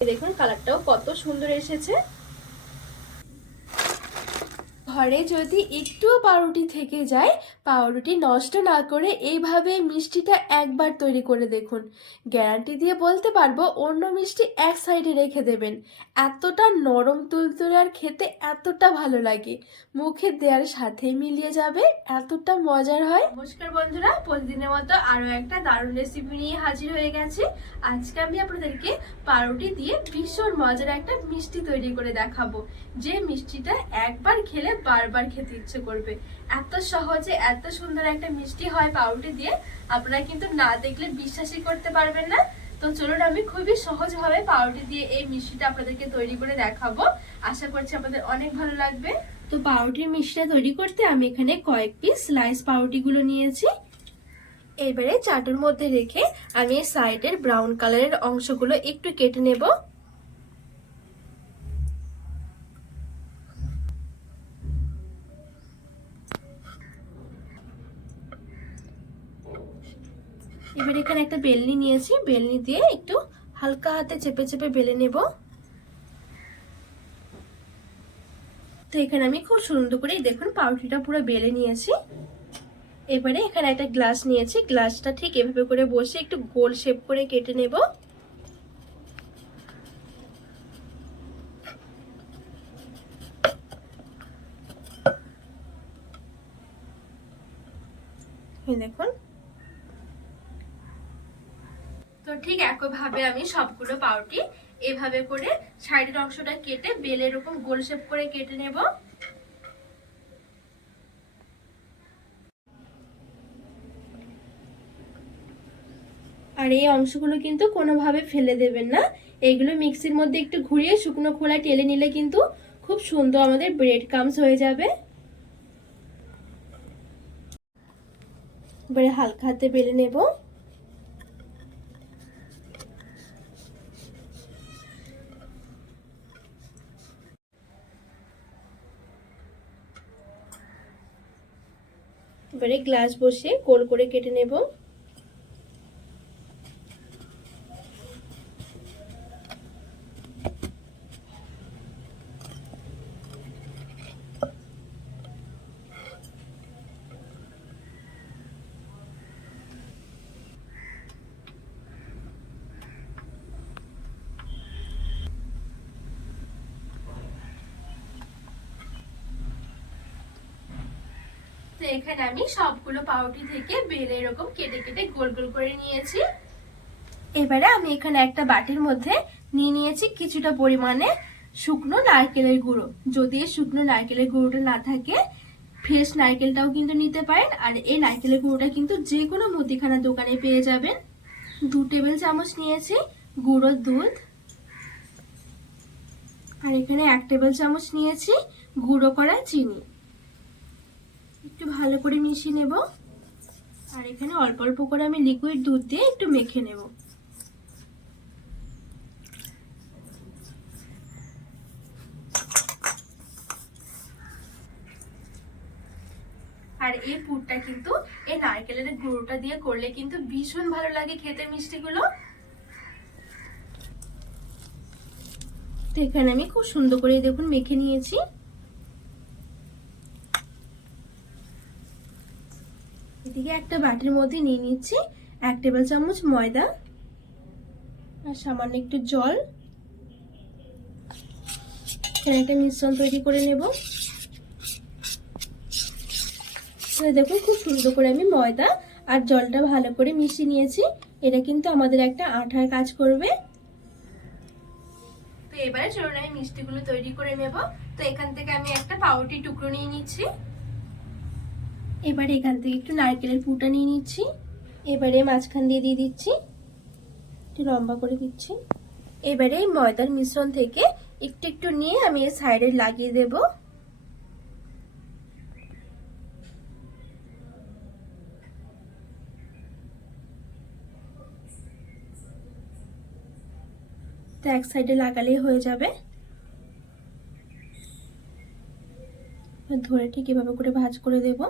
দেখুন কালারটাও কত সুন্দর এসেছে। ঘরে যদি একটুও পাউরুটি থেকে যায়, পাউরুটি নষ্ট না করে এইভাবে মিষ্টিটা একবার তৈরি করে দেখুন। গ্যারান্টি দিয়ে বলতে পারব, অন্য মিষ্টি এক সাইডে রেখে দেবেন। এতটা নরম তুলতুলে আর খেতে এতটা ভালো লাগে। মুখে দেওয়ার সাথে মিলিয়ে যাবে, এতটা মজার হয়। নমস্কার বন্ধুরা, প্রতিদিনের মতো আরও একটা দারুণ রেসিপি নিয়ে হাজির হয়ে গেছে। আজকে আমি আপনাদেরকে পাউরুটি দিয়ে ভীষণ মজার একটা মিষ্টি তৈরি করে দেখাবো। যে মিষ্টিটা একবার খেলে বারবার খেতে ইচ্ছে করবে। এত সহজে এত সুন্দর একটা মিষ্টি হয় পাউরুটি দিয়ে, আপনারা কিন্তু না দেখলে বিশ্বাসই করতে পারবেন না। তো চলুন আমি খুবই সহজভাবে পাউরুটি দিয়ে এই মিষ্টিটা আপনাদেরকে তৈরি করে দেখাবো। আশা করছি আপনাদের অনেক ভালো লাগবে। তো পাউরুটির মিষ্টিটা তৈরি করতে আমি এখানে কয়েক পিস স্লাইস পাউরুটিগুলো নিয়েছি। এবারে চাটুর মধ্যে রেখে আমি সাইডের ব্রাউন কালারের অংশগুলো একটু কেটে নেব এবার এখানে একটা বেলনি নিয়েছি, বেলনি দিয়ে একটু হালকা হাতে চেপে চেপে বেলে নেব। তো এখানে আমি খুব সুন্দর করে দেখুন পাউরুটিটা পুরো বেলে নিয়েছি। এবারে এখানে একটা গ্লাস নিয়েছি, গ্লাসটা ঠিক এভাবে করে বসে একটু গোল শেপ করে কেটে নেব। দেখুন তো ঠিক একইভাবে আমি সবগুলো পাউরুটি এভাবে করে সাইডের অংশটা কেটে বেলের এরকম গোল শেপ করে কেটে নেব। আর এই অংশগুলো কিন্তু কোনোভাবে ফেলে দেবেন না। এগুলো মিক্সির মধ্যে একটু ঘুরিয়ে শুকনো খোলা টেলে নিলে কিন্তু খুব সুন্দর আমাদের ব্রেড কামস হয়ে যাবে। এবারে হালকা হাতে বেলে নেব। এবারে গ্লাস বসিয়ে গোল করে কেটে নেব। তো এখানে আমি সবগুলো পাউরুটি থেকে বেলে এরকম কেটে কেটে গোল গোল করে নিয়েছি। এবারে আমি এখানে একটা বাটির মধ্যে নিয়ে নিয়েছি কিছুটা পরিমাণে শুকনো নারকেলের গুঁড়ো। যদি শুকনো নারকেলের গুঁড়োটা না থাকে, ফ্রেশ নারকেলটাও কিন্তু নিতে পারেন আর এই নারকেলের গুঁড়োটা কিন্তু যে কোনো মুদিখানা দোকানে পেয়ে যাবেন। দু টেবিল চামচ নিয়েছি গুঁড়োর দুধ। আর এখানে এক টেবিল চামচ নিয়েছি গুঁড়ো করা চিনি। একটু ভালো করে মিশিয়ে নেব। আর এখানে অল্প অল্প করে আমি লিকুইড দুধ দিয়ে একটু মেখে নেব। আর এই পুরটা কিন্তু এই নারকেলের গুঁড়োটা দিয়ে করলে কিন্তু ভীষণ ভালো লাগে খেতে মিষ্টিগুলো। তো এখানে আমি খুব সুন্দর করে দেখুন মেখে নিয়েছি। এদিকে একটা বাটির মধ্যে নিয়ে নিচ্ছি এক টেবিল চামচ ময়দা আর সামান্য একটু জল। একটা মিশ্রণ তৈরি করে নেব। দেখুন, খুব সুন্দর করে আমি ময়দা আর জলটা ভালো করে মিশিয়ে নিয়েছি। এটা কিন্তু আমাদের একটা আঠার কাজ করবে। তো এবারে চলুন, আমি মিষ্টিগুলো তৈরি করে নেব। তো এখান থেকে আমি একটা পাউরুটি টুকরো নিয়ে নিচ্ছি। এবারে এখান থেকে একটু নারকেলের পুটা নিয়ে নিচ্ছি। এবারে মাঝখান দিয়ে দিয়ে দিচ্ছি। একটু লম্বা করে দিচ্ছি। এবারে এই ময়দার মিশ্রণ থেকে একটু একটু নিয়ে আমি এই সাইডে লাগিয়ে দেব। এক সাইডে লাগালেই হয়ে যাবে। ধরে ঠিক এভাবে করে ভাজ করে দেবো।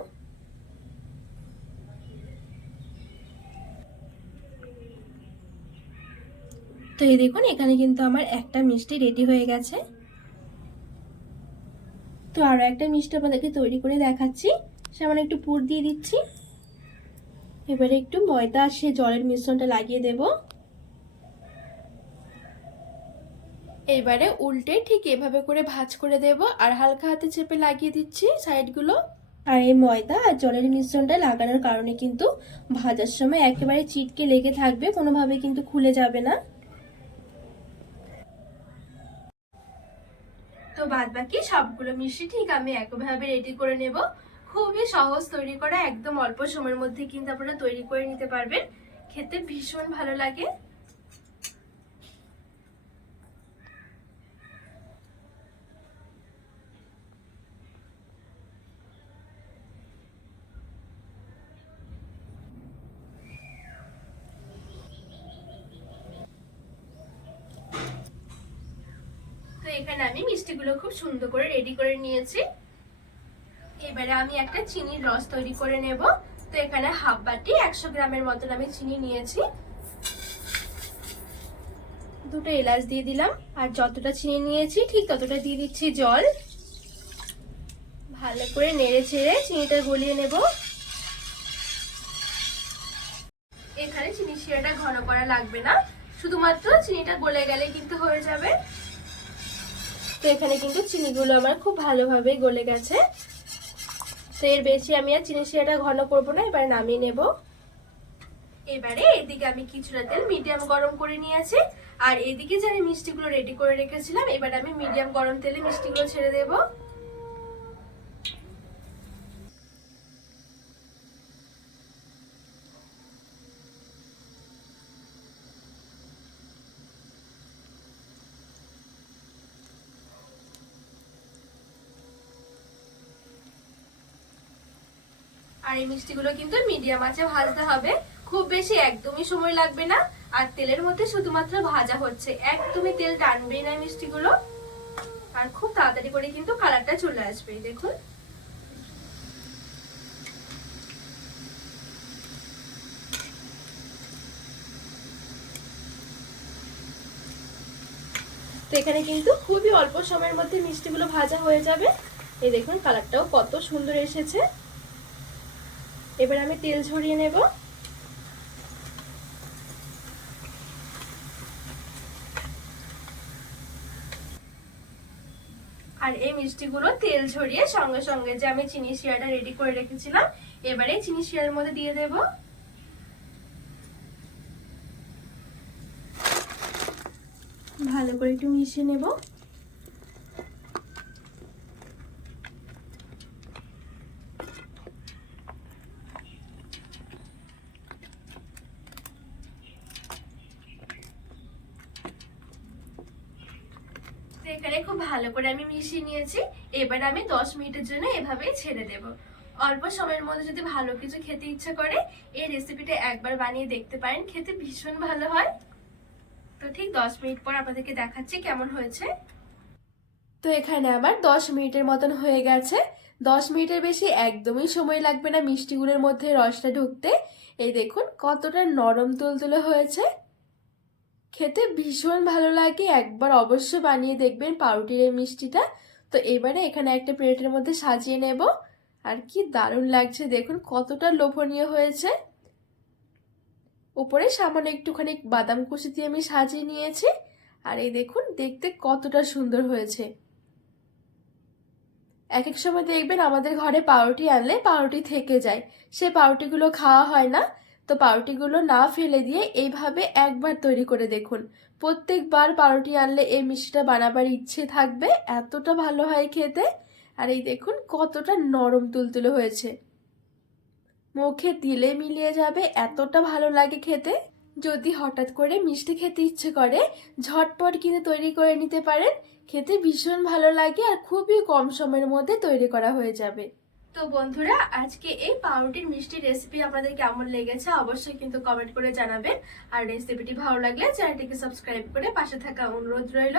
তো এই দেখুন, এখানে কিন্তু আমার একটা মিষ্টি রেডি হয়ে গেছে। তো আরও একটা মিষ্টি আপনাদেরকে তৈরি করে দেখাচ্ছি। সামান্য একটু পুর দিয়ে দিচ্ছি। এবারে একটু ময়দা আর সে জলের মিশ্রণটা লাগিয়ে দেব। এবারে উল্টে ঠিক এভাবে করে ভাজ করে দেব আর হালকা হাতে চেপে লাগিয়ে দিচ্ছি সাইডগুলো আর এই ময়দা আর জলের মিশ্রণটা লাগানোর কারণে কিন্তু ভাজার সময় একেবারে চিটকে লেগে থাকবে, কোনোভাবে কিন্তু খুলে যাবে না। তো বাদ বাকি সবগুলো মিষ্টি ঠিক আমি একভাবে রেডি করে নেব। খুবই সহজ তৈরি করা, একদম অল্প সময়ের মধ্যে কিন্তু আপনারা তৈরি করে নিতে পারবেন। খেতে ভীষণ ভালো লাগে। এখানে আমি মিষ্টিগুলো খুব সুন্দর করে রেডি করে নিয়েছি। এবারে আমি একটা চিনির রস তৈরি করে নেব। তো এখানে হাফ বাটি একশো গ্রামের মতন আমি চিনি নিয়েছি। দুটো এলাচ দিয়ে দিলাম। আর যতটা চিনি নিয়েছি, ঠিক ততটা দিয়ে দিচ্ছি জল। ভালো করে নেড়ে ছেড়ে চিনিটা গলিয়ে নেব। এখানে চিনি শিরাটা ঘন করা লাগবে না। শুধুমাত্র চিনিটা গলে গেলে কিন্তু হয়ে যাবে। তো এখানে কিন্তু চিনিগুলো আমার খুব ভালোভাবে গলে গেছে। তো এর বেশি আমি আর চিনি শিরাটা ঘন করব না, এবার নামিয়ে নেব। এবারে এদিকে আমি কিছুটা তেল মিডিয়াম গরম করে নিয়েছি। আর এদিকে যে আমি মিষ্টিগুলো রেডি করে রেখেছিলাম, এবার আমি মিডিয়াম গরম তেলে মিষ্টিগুলো ছেড়ে দেব। আর এই মিষ্টিগুলো কিন্তু মিডিয়াম আছে ভাজতে হবে। খুব বেশি একদমই সময় লাগবে না। আর তেলের মধ্যে শুধুমাত্র ভাজা হচ্ছে। একদমই তেল টানবেই না মিষ্টিগুলো। আর খুব তাড়াতাড়ি করে কিন্তু কালারটা চলে আসবে দেখুন। তো এখানে কিন্তু খুবই অল্প সময়ের মধ্যে মিষ্টিগুলো ভাজা হয়ে যাবে। এই দেখুন, কালারটাও কত সুন্দর এসেছে। এবার আমি তেল ঝরিয়ে নেব। আর এই মিষ্টিগুলো তেল ঝরিয়ে সঙ্গে সঙ্গে যে আমি চিনি শিরাটা রেডি করে রেখেছিলাম, এবারে চিনি শিরার মধ্যে দিয়ে দেব। ভালো করে একটু মিশিয়ে নেব। এখানে খুব ভালো করে আমি মিশিয়ে নিয়েছি। এবার আমি দশ মিনিটের জন্য এভাবেই ছেড়ে দেব। অল্প সময়ের মধ্যে যদি ভালো কিছু খেতে ইচ্ছে করে, এই রেসিপিটা একবার বানিয়ে দেখতে পারেন। খেতে ভীষণ ভালো হয়। তো ঠিক দশ মিনিট পর আপনাদেরকে দেখাচ্ছি কেমন হয়েছে। তো এখানে আমার দশ মিনিটের মতন হয়ে গেছে। দশ মিনিটের বেশি একদমই সময় লাগবে না মিষ্টিগুলোর মধ্যে রসটা ঢুকতে। এই দেখুন, কতটা নরম তুলতুলে হয়েছে। খেতে ভীষণ ভালো লাগে। একবার অবশ্যই বানিয়ে দেখবেন পাউরুটির এই মিষ্টিটা। তো এবারে এখানে একটা প্লেটের মধ্যে সাজিয়ে নেব। আর কি দারুণ লাগছে, দেখুন কতটা লোভনীয় হয়েছে। উপরে সামান্য একটুখানি বাদাম কুচি দিয়ে আমি সাজিয়ে নিয়েছি। আর এই দেখুন, দেখতে কতটা সুন্দর হয়েছে। এক এক সময় দেখবেন আমাদের ঘরে পাউরুটি আনলে পাউরুটি থেকে যায়। সে পাউরুটিগুলো খাওয়া হয় না। তো পাউরুটিগুলো না ফেলে দিয়ে এইভাবে একবার তৈরি করে দেখুন। প্রত্যেকবার পাউরুটি আনলে এই মিষ্টিটা বানাবার ইচ্ছে থাকবে, এতটা ভালো হয় খেতে। আর এই দেখুন কতটা নরম তুলতুলে হয়েছে। মুখে দিলে মিলিয়ে যাবে, এতটা ভালো লাগে খেতে। যদি হঠাৎ করে মিষ্টি খেতে ইচ্ছে করে, ঝটপট কিনে তৈরি করে নিতে পারেন। খেতে ভীষণ ভালো লাগে আর খুবই কম সময়ের মধ্যে তৈরি করা হয়ে যাবে। তো বন্ধুরা, আজকে এই পাউরুটির মিষ্টি রেসিপি আপনাদের কেমন লেগেছে অবশ্যই কিন্তু কমেন্ট করে জানাবেন। আর রেসিপিটি ভালো লাগলে চ্যানেলটিকে সাবস্ক্রাইব করে পাশে থাকা অনুরোধ রইল।